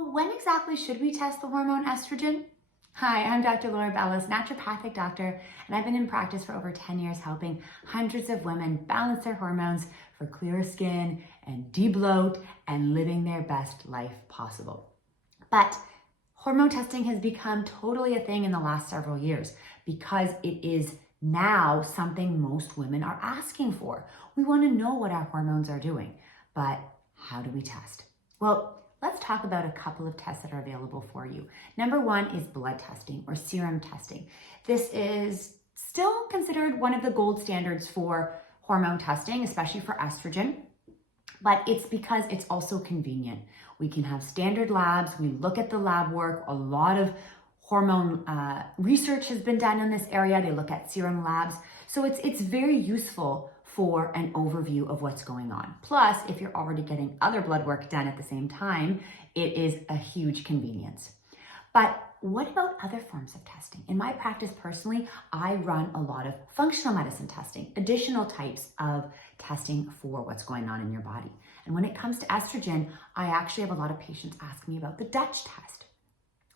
So when exactly should we test the hormone estrogen? Hi, I'm Dr. Laura Bellis, naturopathic doctor, and I've been in practice for over 10 years helping hundreds of women balance their hormones for clearer skin and de-bloat and living their best life possible. But hormone testing has become totally a thing in the last several years because it is now something most women are asking for. We want to know what our hormones are doing, but how do we test? Well, let's talk about a couple of tests that are available for you. Number one is blood testing or serum testing. This is still considered one of the gold standards for hormone testing, especially for estrogen, but it's because it's also convenient. We can have standard labs. We look at the lab work. A lot of hormone research has been done in this area. They look at serum labs. So it's very useful for an overview of what's going on. Plus, if you're already getting other blood work done at the same time, it is a huge convenience. But what about other forms of testing? In my practice personally, I run a lot of functional medicine testing, additional types of testing for what's going on in your body. And when it comes to estrogen, I actually have a lot of patients ask me about the Dutch test.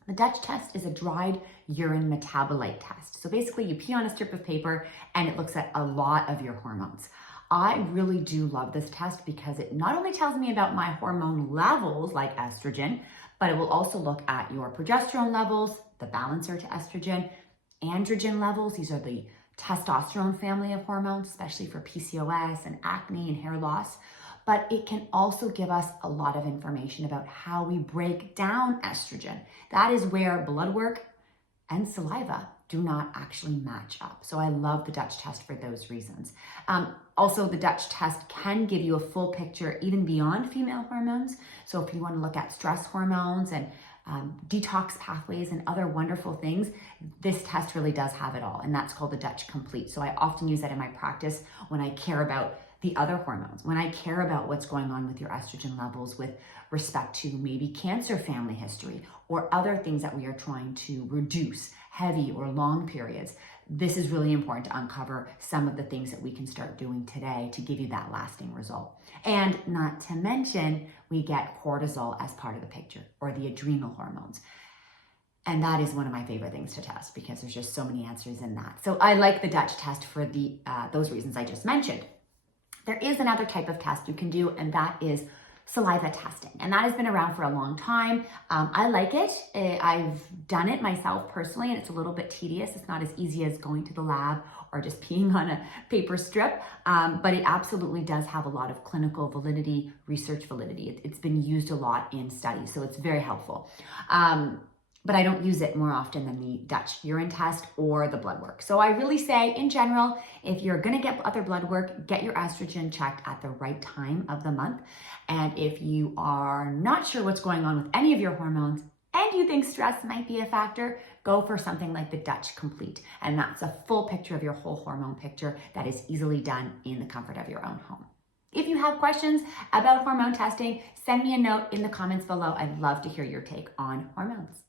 The Dutch test is a dried urine metabolite test. So basically you pee on a strip of paper and it looks at a lot of your hormones. I really do love this test because it not only tells me about my hormone levels like estrogen, but it will also look at your progesterone levels, the balancer to estrogen, androgen levels. These are the testosterone family of hormones, especially for PCOS and acne and hair loss. But it can also give us a lot of information about how we break down estrogen. That is where blood work and saliva do not actually match up. So I love the Dutch test for those reasons. Also, the Dutch test can give you a full picture even beyond female hormones. So if you want to look at stress hormones and detox pathways and other wonderful things, this test really does have it all. And that's called the Dutch Complete. So I often use that in my practice when I care about the other hormones, when I care about what's going on with your estrogen levels with respect to maybe cancer family history or other things that we are trying to reduce, heavy or long periods. This is really important to uncover some of the things that we can start doing today to give you that lasting result. And not to mention, we get cortisol as part of the picture, or the adrenal hormones. And that is one of my favorite things to test because there's just so many answers in that. So I like the Dutch test for those reasons I just mentioned. There is another type of test you can do, and that is saliva testing. And that has been around for a long time. I like it. I've done it myself personally, and it's a little bit tedious. It's not as easy as going to the lab or just peeing on a paper strip, but it absolutely does have a lot of clinical validity, research validity. It's been used a lot in studies, so it's very helpful. But I don't use it more often than the Dutch urine test or the blood work. So I really say, in general, if you're gonna get other blood work, get your estrogen checked at the right time of the month. And if you are not sure what's going on with any of your hormones and you think stress might be a factor, go for something like the Dutch Complete. And that's a full picture of your whole hormone picture that is easily done in the comfort of your own home. If you have questions about hormone testing, send me a note in the comments below. I'd love to hear your take on hormones.